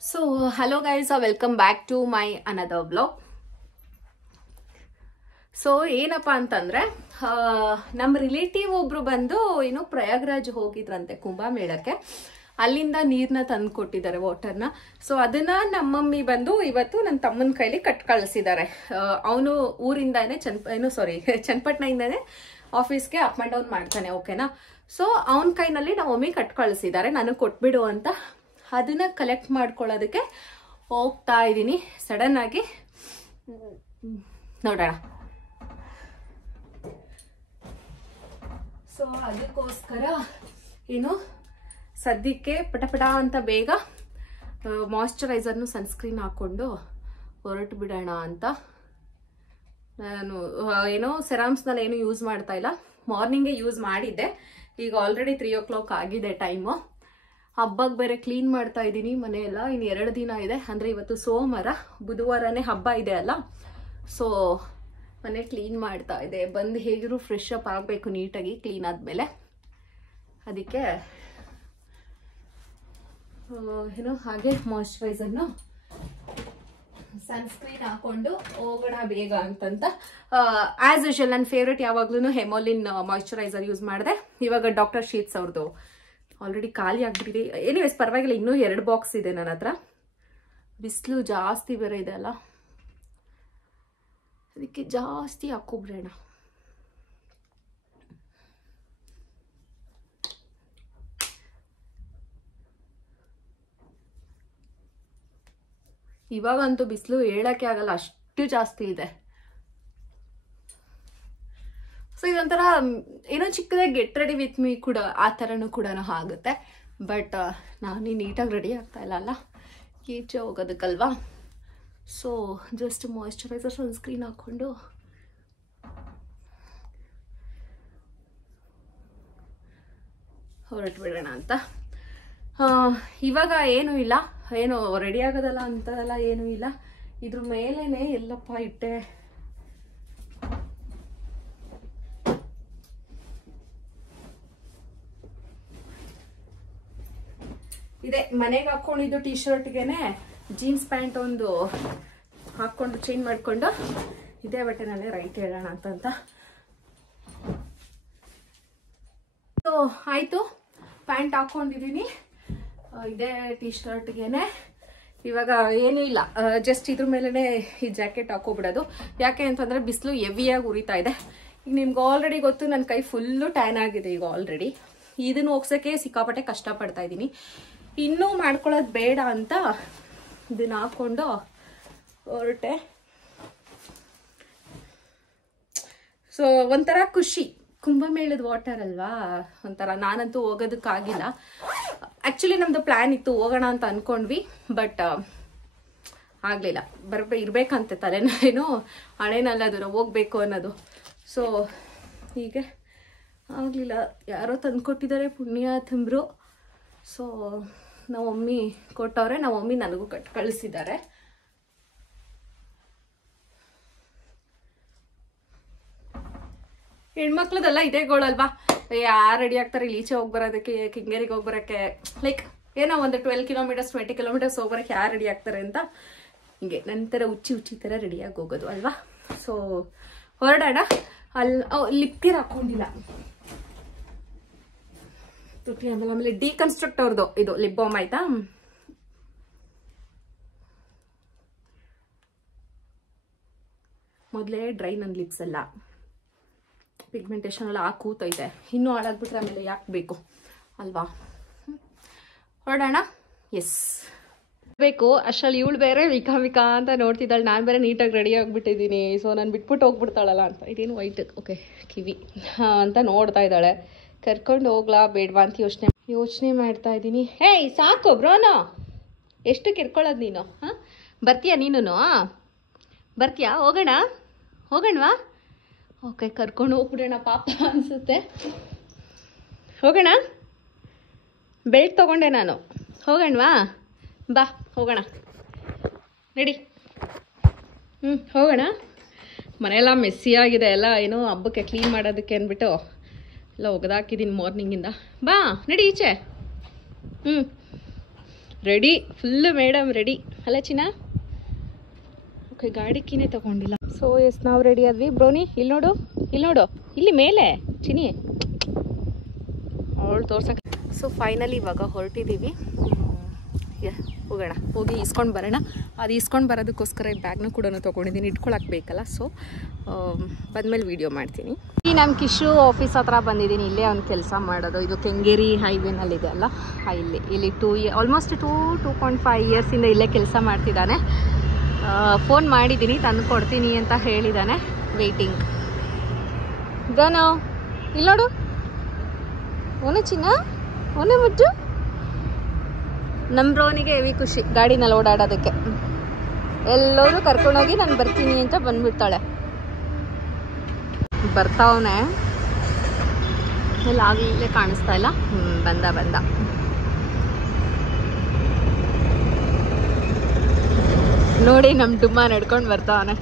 So hello guys, welcome back to my another vlog. So ಏನಪ್ಪ ಅಂತಂದ್ರೆ ನಮ್ಮ relative ಒಬ್ರು ಬಂದು ಏನೋ ಪ್ರಯಾಗ್ರಾಜ್ ಹೋಗಿದ್ರಂತೆ ಕುಂಭಮೇಳಕ್ಕೆ. ಅಲ್ಲಿಂದ ನೀರನ್ನ ತಂದು ಕೊಟ್ಟಿದ್ದಾರೆ, ವಾಟರ್ನ. ಸೊ ಅದನ್ನ ನಮ್ಮ ಮಮ್ಮಿ ಬಂದು ಇವತ್ತು ನನ್ನ ತಮ್ಮನ ಕೈಲಿ ಕಟ್ ಕಳಿಸಿದ್ದಾರೆ. ಅವನು ಊರಿಂದಾನೆ ಚನ್ನಪಟ್ಟಣದಿಂದಾನೆ ಆಫೀಸ್ಗೆ ಅಪ್ ಅಂಡ್ ಡೌನ್ ಮಾಡ್ತಾನೆ, ಓಕೆನಾ. ಸೊ ಅವನ ಕೈನಲ್ಲಿ ನಮ್ಮ ಮಮ್ಮಿ ಕಟ್ ಕಳಿಸಿದ್ದಾರೆ, ನನಗೆ ಕೊಟ್ಬಿಡು ಅಂತ. ಅದನ್ನ ಕಲೆಕ್ಟ್ ಮಾಡ್ಕೊಳ್ಳೋದಕ್ಕೆ ಹೋಗ್ತಾ ಇದ್ದೀನಿ ಸಡನ್ ಆಗಿ. ನೋಡೋಣ. ಸೊ ಅದಕ್ಕೋಸ್ಕರ ಏನು ಸದ್ಯಕ್ಕೆ ಪಟಪಟ ಅಂತ ಬೇಗ ಮಾಯ್ಶ್ಚರೈಸರ್ನು ಸನ್ಸ್ಕ್ರೀನ್ ಹಾಕೊಂಡು ಹೊರಟು ಬಿಡೋಣ ಅಂತ. ನಾನು ಏನೋ ಸೆರಾಮ್ಸ್ನಲ್ಲಿ ಏನು ಯೂಸ್ ಮಾಡ್ತಾ ಇಲ್ಲ, ಮಾರ್ನಿಂಗೇ ಯೂಸ್ ಮಾಡಿದ್ದೆ. ಈಗ ಆಲ್ರೆಡಿ 3 o'clock ಆಗಿದೆ ಟೈಮು. ಹಬ್ಬಕ್ಕೆ ಬೇರೆ ಕ್ಲೀನ್ ಮಾಡ್ತಾ ಇದ್ದೀನಿ ಮನೆಯೆಲ್ಲ. ಇನ್ನು 2 ದಿನ ಇದೆ, ಅಂದರೆ ಇವತ್ತು ಸೋಮವಾರ, ಬುಧವಾರನೇ ಹಬ್ಬ ಇದೆ ಅಲ್ಲ. ಸೊ ಮನೆ ಕ್ಲೀನ್ ಮಾಡ್ತಾ ಇದೆ. ಬಂದು ಹೇಗಿದ್ರು ಫ್ರೆಶ್ ಅಪ್ ಆಗಬೇಕು ನೀಟಾಗಿ ಕ್ಲೀನ್ ಆದಮೇಲೆ. ಅದಕ್ಕೆ ಏನೋ ಹಾಗೆ ಮಾಯ್ಶ್ಚರೈಸರ್ನು ಸನ್ಸ್ಕ್ರೀನ್ ಹಾಕೊಂಡು ಹೋಗೋಣ ಬೇಗ ಅಂತಂತ. ಆಸ್ ಯೂಶುವಲ್ ನನ್ನ ಫೇವ್ರೇಟ್ ಯಾವಾಗ್ಲೂ ಹೆಮೋಲಿನ್ ಮಾಯ್ಶ್ಚರೈಸರ್ ಯೂಸ್ ಮಾಡಿದೆ. ಇವಾಗ ಡಾಕ್ಟರ್ ಶೀಟ್ಸ್ ಅವ್ರದ್ದು ಆಲ್ರೆಡಿ ಖಾಲಿ ಆಗ್ಬಿಟ್ಟಿದೆ. ಎನಿವೇಸ್ ಪರವಾಗಿಲ್ಲ, ಇನ್ನೂ 2 ಬಾಕ್ಸ್ ಇದೆ ನನ್ನ ಹತ್ರ. ಬಿಸಿಲು ಜಾಸ್ತಿ ಬೇರೆ ಇದೆ ಅಲ್ಲ, ಅದಕ್ಕೆ ಜಾಸ್ತಿ ಹಾಕೋಬಿಡೋಣ. ಇವಾಗಂತೂ ಬಿಸಿಲು ಹೇಳಕ್ಕೆ ಆಗಲ್ಲ, ಅಷ್ಟು ಜಾಸ್ತಿ ಇದೆ. ಸೊ ಇದೊಂಥರ ಏನೋ ಚಿಕ್ಕದಾಗಿ ಗೆಟ್ ರೆಡಿ ವಿತ್ ಮೀ ಕೂಡ ಆ ಥರನೂ ಕೂಡ ಆಗುತ್ತೆ. ಬಟ್ ನಾನು ನೀಟಾಗಿ ರೆಡಿ ಆಗ್ತಾ ಇಲ್ಲ ಅಲ್ಲ, ಈಚೆ ಹೋಗೋದಕ್ಕಲ್ವಾ. ಸೊ ಜಸ್ಟ್ ಮಾಯ್ಶ್ಚರೈಸರ್ ಸನ್ಸ್ಕ್ರೀನ್ ಹಾಕ್ಕೊಂಡು ಹೊರಟು ಬಿಡೋಣ ಅಂತ. ಇವಾಗ ಏನೂ ಇಲ್ಲ, ಏನು ರೆಡಿ ಆಗೋದಲ್ಲ ಅಂತೆಲ್ಲ ಏನೂ ಇಲ್ಲ. ಇದ್ರ ಮೇಲೇನೆ ಎಲ್ಲಪ್ಪ ಇಟ್ಟೆ. ಇದೆ ಮನೆಗೆ ಹಾಕೊಂಡಿದ್ದು ಟೀ ಶರ್ಟ್ಗೆನೆ ಜೀನ್ಸ್ ಪ್ಯಾಂಟ್ ಒಂದು ಹಾಕೊಂಡು ಚೇಂಜ್ ಮಾಡಿಕೊಂಡು ಇದೇ ಬಟ್ಟೆನಲ್ಲೇ ರೈಟ್ ಹೇಳೋಣ ಅಂತ. ಸೊ ಆಯಿತು, ಪ್ಯಾಂಟ್ ಹಾಕೊಂಡಿದ್ದೀನಿ ಇದೇ ಟೀ ಶರ್ಟ್ಗೆನೆ. ಇವಾಗ ಏನೂ ಇಲ್ಲ, ಜಸ್ಟ್ ಇದ್ರ ಮೇಲೇ ಈ ಜಾಕೆಟ್ ಹಾಕೋಬಿಡೋದು. ಯಾಕೆ ಅಂತಂದರೆ ಬಿಸಿಲು ಹೆವಿಯಾಗಿ ಉರಿತಾ ಇದೆ. ಈಗ ನಿಮ್ಗೆ ಆಲ್ರೆಡಿ ಗೊತ್ತು, ನನ್ನ ಕೈ ಫುಲ್ಲು ಟ್ಯಾನ್ ಆಗಿದೆ ಈಗ ಆಲ್ರೆಡಿ. ಇದನ್ನು ಹೋಗ್ಸೋಕ್ಕೆ ಸಿಕ್ಕಾಪಟ್ಟೆ ಕಷ್ಟಪಡ್ತಾ ಇದ್ದೀನಿ. ಇನ್ನೂ ಮಾಡ್ಕೊಳ್ಳೋದು ಬೇಡ ಅಂತ ಇದನ್ನ ಹಾಕ್ಕೊಂಡು ಹೊರಟೆ. ಸೊ ಒಂಥರ ಖುಷಿ, ಕುಂಭಮೇಳದ ವಾಟರ್ ಅಲ್ವಾ ಒಂಥರ. ನಾನಂತೂ ಹೋಗೋದಕ್ಕಾಗಿಲ್ಲ. ಆ್ಯಕ್ಚುಲಿ ನಮ್ಮದು ಪ್ಲ್ಯಾನ್ ಇತ್ತು, ಹೋಗೋಣ ಅಂತ ಅಂದ್ಕೊಂಡ್ವಿ. ಬಟ್ ಆಗಲಿಲ್ಲ. ಇರಬೇಕಂತೆ ತಲೆನೇನು ಹಣೆನಲ್ಲದು ಹೋಗ್ಬೇಕು ಅನ್ನೋದು. ಸೊ ಹೀಗೆ ಆಗಲಿಲ್ಲ. ಯಾರೋ ತಂದುಕೊಟ್ಟಿದ್ದಾರೆ ಪುಣ್ಯಾತಂಬ್ರು. ಸೊ ನಾವು ಮಮ್ಮಿ ಕೊಟ್ಟವ್ರೆ, ನಾವು ಮಮ್ಮಿ ನನಗೂ ಕಳಿಸಿದ್ದಾರೆ. ಹೆಣ್ಮಕ್ಳದೆಲ್ಲ ಇದೇ ಗೋಳಲ್ವಾ, ಯಾರು ರೆಡಿ ಆಗ್ತಾರೆ ಇಲ್ಲಿ ಈಚೆ ಹೋಗಿ ಬರೋದಕ್ಕೆ, ಕೆಂಗೇರಿಗೆ ಹೋಗಿ ಬರೋಕ್ಕೆ. ಲೈಕ್ ಏನೋ ಒಂದು 12 kilometers 20 kilometers ಹೋಗ್ಬರೋಕ್ಕೆ ಯಾರು ರೆಡಿ ಆಗ್ತಾರೆ ಅಂತ. ಹಿಂಗೆ ನನ್ನ ಥರ ಹುಚ್ಚಿ ಥರ ರೆಡಿಯಾಗಿ ಹೋಗೋದು ಅಲ್ವಾ. ಸೊ ಹೊರಡೋಣ. ಲಿಪ್ ಕೇರ್ ಹಾಕ್ಕೊಂಡಿಲ್ಲ, ತುಟಿ. ಆಮೇಲೆ ಡಿಕನ್ಸ್ಟ್ರಕ್ಟ್ ಅವ್ರದ್ದು ಇದು ಲಿಪ್ ಬಾಮ್ ಆಯ್ತಾ. ಮೊದಲೇ ಡ್ರೈ ನನ್ನ ಲಿಪ್ಸ್ ಎಲ್ಲ, ಪಿಗ್ಮೆಂಟೇಷನ್ ಎಲ್ಲ ಕೂತೈತೆ. ಇನ್ನೂ ಹಾಳಾಗ್ಬಿಟ್ರೆ ಆಮೇಲೆ ಯಾಕೆ ಬೇಕು ಅಲ್ವಾ. ಹೊರಡೋಣ. ಎಸ್ ಬೇಕು. ಅಷ್ಟರಲ್ಲಿ ಇವಳು ಬೇರೆ ವಿಕಾ ಅಂತ ನೋಡ್ತಿದ್ದಾಳೆ. ನಾನು ಬೇರೆ ನೀಟಾಗಿ ರೆಡಿ ಆಗಿಬಿಟ್ಟಿದ್ದೀನಿ. ಸೊ ನಾನು ಬಿಟ್ಬಿಟ್ಟು ಹೋಗ್ಬಿಡ್ತಾಳಲ್ಲ ಅಂತ. ಇದೇನು ವೈಟ್, ಓಕೆ, ಕಿವಿ ಅಂತ ನೋಡ್ತಾ ಇದ್ದಾಳೆ. ಕರ್ಕೊಂಡು ಹೋಗ್ಲಾ ಬೇಡವಾ ಅಂತ ಯೋಚನೆ ಮಾಡ್ತಾ ಇದ್ದೀನಿ. ಹೇಯ್ ಸಾಕು ಬ್ರೋನೋ, ಎಷ್ಟು ಕೆರ್ಕೊಳ್ಳೋದು ನೀನು? ಹಾಂ ಬರ್ತೀಯಾ ನೀನು? ಬರ್ತೀಯಾ? ಹೋಗೋಣವಾ? ಓಕೆ, ಕರ್ಕೊಂಡು ಹೋಗ್ಬಿಡೋಣ. ಪಾಪ ಅನಿಸುತ್ತೆ. ಹೋಗೋಣ. ಬೆಲ್ಟ್ ತೊಗೊಂಡೆ ನಾನು. ಹೋಗೋಣವಾ? ಬಾ ಹೋಗೋಣ, ರೆಡಿ. ಹೋಗೋಣ. ಮನೆಯೆಲ್ಲ ಮೆಸ್ಸಿಯಾಗಿದೆ ಎಲ್ಲ, ಏನೋ ಹಬ್ಬಕ್ಕೆ ಕ್ಲೀನ್ ಮಾಡೋದಕ್ಕೆ ಅಂದ್ಬಿಟ್ಟು ಎಲ್ಲ ಒಗೆದಾಕಿದ್ದೀನಿ ಮಾರ್ನಿಂಗಿಂದ. ಬಾ ನಡಿ ಈಚೆ. ರೆಡಿ ಫುಲ್ ಮೇಡಮ್ ರೆಡಿ ಅಲ್ಲ ಚಿನ್ನ. ಓಕೆ ಗಾಡಿ ಕೀನೇ ತಗೊಂಡಿಲ್ಲ. ಸೊ ಎಸ್ ನಾವು ರೆಡಿ ಆದ್ವಿ. ಬ್ರೋನಿ ಇಲ್ಲಿ ನೋಡು, ಇಲ್ಲಿ ನೋಡು, ಇಲ್ಲಿ ಮೇಲೆ ಚಿನಿ ಅವಳು ತೋರ್ಸಕ್ಕೆ. ಸೊ ಫೈನಲಿ ಇವಾಗ ಹೊರಟಿದ್ದೀವಿ. ಹೋಗೋಣ, ಹೋಗಿ ಇಸ್ಕೊಂಡು ಬರೋಣ. ಅದು ಇಸ್ಕೊಂಡು ಬರೋದಕ್ಕೋಸ್ಕರ ಈ ಬ್ಯಾಗ್ನ ಕೂಡ ತೊಗೊಂಡಿದ್ದೀನಿ, ಇಟ್ಕೊಳಕ್ಕೆ ಬೇಕಲ್ಲ. ಸೊ ಬಂದಮೇಲೆ ವೀಡಿಯೋ ಮಾಡ್ತೀನಿ. ಈ ನಮ್ಮ ಕಿಶು ಆಫೀಸ್ ಹತ್ರ ಬಂದಿದ್ದೀನಿ. ಇಲ್ಲೇ ಅವ್ನು ಕೆಲಸ ಮಾಡೋದು. ಇದು ಕೆಂಗೇರಿ ಹೈವೇನಲ್ಲಿದೆ ಅಲ್ಲ, ಇಲ್ಲಿ 2.5 ಇಯರ್ಸಿಂದ ಇಲ್ಲೇ ಕೆಲಸ ಮಾಡ್ತಿದ್ದಾನೆ. ಫೋನ್ ಮಾಡಿದ್ದೀನಿ, ತಂದು ಕೊಡ್ತೀನಿ ಅಂತ ಹೇಳಿದ್ದಾನೆ. ವೆಯ್ಟಿಂಗ್. ಗನೋ ಇಲ್ಲಿ ನೋಡು, ಓನೇ ಚಿನ್ನ, ಓನೇ ಮುಜ್ಜು. ನಮ್ಮ ಬ್ರೋನಿಗೆ ಹೆವಿ ಖುಷಿ ಗಾಡಿನಲ್ಲಿ ಓಡಾಡೋದಕ್ಕೆ. ಎಲ್ಲರೂ ಕರ್ಕೊಂಡೋಗಿ ನಾನು ಬರ್ತೀನಿ ಅಂತ ಬಂದ್ಬಿಡ್ತಾಳೆ. ಬರ್ತಾವನೆ ಎಲ್ಲ ಆಗಲೇ ಕಾಣಿಸ್ತಾ ಇಲ್ಲ. ಬಂದ ನೋಡಿ, ನಮ್ಮ ಡುಮ್ಮ ನಡ್ಕೊಂಡು ಬರ್ತಾವನೆ.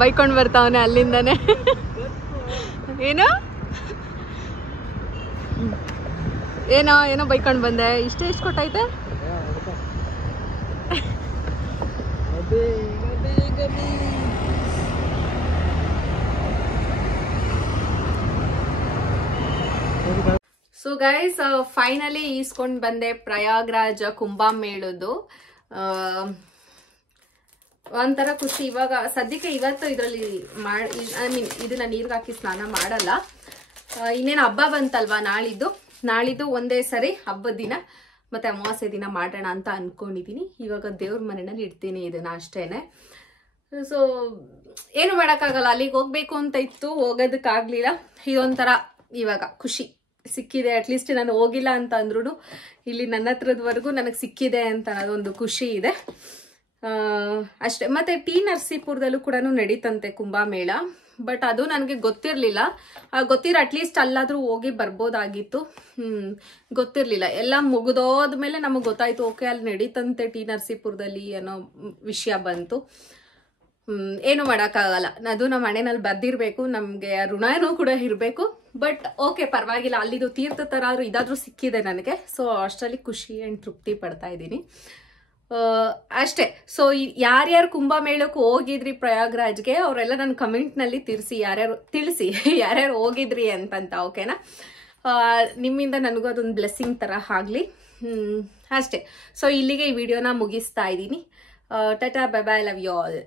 ಬೈಕೊಂಡು ಬರ್ತಾವನೆ ಅಲ್ಲಿಂದಾನೆ. ಏನೋ ಬೈಕೊಂಡು ಬಂದೆ. ಎಷ್ಟು ಕೊಟ್ಟೈತೆ? ಸೊ ಗೈಸ್, ಫೈನಲಿ ಈಸ್ಕೊಂಡು ಬಂದೆ ಪ್ರಯಾಗ್ರಾಜ್ ಕುಂಭಮೇಳದ್ದು. ಒಂಥರ ಖುಷಿ. ಇವಾಗ ಸದ್ಯಕ್ಕೆ ಇವತ್ತು ಇದರಲ್ಲಿ ಇದನ್ನ ನೀರ್ಗೆ ಹಾಕಿ ಸ್ನಾನ ಮಾಡಲ್ಲ. ಇನ್ನೇನು ಹಬ್ಬ ಬಂತಲ್ವಾ, ನಾಳಿದ್ದು ಒಂದೇ ಸರಿ ಹಬ್ಬದ ದಿನ ಮತ್ತೆ ಅಮಾವಾಸ್ಯೆ ದಿನ ಮಾಡೋಣ ಅಂತ ಅನ್ಕೊಂಡಿದೀನಿ. ಇವಾಗ ದೇವ್ರ ಮನೆಯಲ್ಲಿ ಇಡ್ತೀನಿ ಇದನ್ನ ಅಷ್ಟೇನೆ. ಸೊ ಏನು ಮಾಡೋಕ್ಕಾಗಲ್ಲ, ಅಲ್ಲಿಗೆ ಹೋಗ್ಬೇಕು ಅಂತ ಇತ್ತು, ಹೋಗೋದಕ್ಕಾಗ್ಲಿಲ್ಲ. ಇದೊಂಥರ ಇವಾಗ ಖುಷಿ ಸಿಕ್ಕಿದೆ. ಅಟ್ಲೀಸ್ಟ್ ನಾನು ಹೋಗಿಲ್ಲ ಅಂತ ಅಂದ್ರೂ ಇಲ್ಲಿ ನನ್ನ ಹತ್ರದವರೆಗೂ ನನಗೆ ಸಿಕ್ಕಿದೆ ಅಂತ ಅದೊಂದು ಖುಷಿ ಇದೆ ಅಷ್ಟೇ. ಮತ್ತೆ ಟಿ ನರಸೀಪುರದಲ್ಲೂ ಕೂಡ ನಡೀತಂತೆ ಕುಂಭಮೇಳ. ಬಟ್ ಅದು ನನಗೆ ಗೊತ್ತಿರಲಿಲ್ಲ. ಅಟ್ಲೀಸ್ಟ್ ಅಲ್ಲಾದ್ರೂ ಹೋಗಿ ಬರ್ಬೋದಾಗಿತ್ತು. ಗೊತ್ತಿರಲಿಲ್ಲ. ಎಲ್ಲ ಮುಗಿದೋದ್ಮೇಲೆ ನಮಗೆ ಗೊತ್ತಾಯ್ತು, ಓಕೆ ಅಲ್ಲಿ ನಡೀತಂತೆ ಟಿ ನರಸೀಪುರದಲ್ಲಿ ಅನ್ನೋ ವಿಷಯ ಬಂತು. ಏನು ಮಾಡೋಕ್ಕಾಗಲ್ಲ, ಅದು ನಮ್ಮ ಮನೆಯಲ್ಲಿ ಬರ್ದಿರ್ಬೇಕು, ನಮಗೆ ಋಣನೂ ಕೂಡ ಇರಬೇಕು. ಬಟ್ ಓಕೆ, ಪರವಾಗಿಲ್ಲ, ಅಲ್ಲಿದು ತೀರ್ಥ ಥರ ಆದ್ರೂ ಇದಾದ್ರೂ ಸಿಕ್ಕಿದೆ ನನಗೆ. ಸೊ ಅಷ್ಟರಲ್ಲಿ ಖುಷಿ ಆ್ಯಂಡ್ ತೃಪ್ತಿ ಪಡ್ತಾ ಇದ್ದೀನಿ ಅಷ್ಟೇ. ಸೊ ಯಾರ್ಯಾರು ಕುಂಭಮೇಳಕ್ಕೆ ಹೋಗಿದ್ರಿ ಪ್ರಯಾಗ್ರಾಜ್ಗೆ ಅವರೆಲ್ಲ ನನ್ನ ಕಮೆಂಟ್ನಲ್ಲಿ ತಿಳಿಸಿ ಯಾರ್ಯಾರು ಹೋಗಿದ್ರಿ ಅಂತಂತ. ಓಕೆನಾ? ನಿಮ್ಮಿಂದ ನನಗೂ ಅದೊಂದು ಬ್ಲೆಸ್ಸಿಂಗ್ ಥರ ಆಗಲಿ ಅಷ್ಟೇ. ಸೊ ಇಲ್ಲಿಗೆ ಈ ವಿಡಿಯೋನ ಮುಗಿಸ್ತಾ ಇದ್ದೀನಿ. ಟಾಟಾ, bye bye, love you all.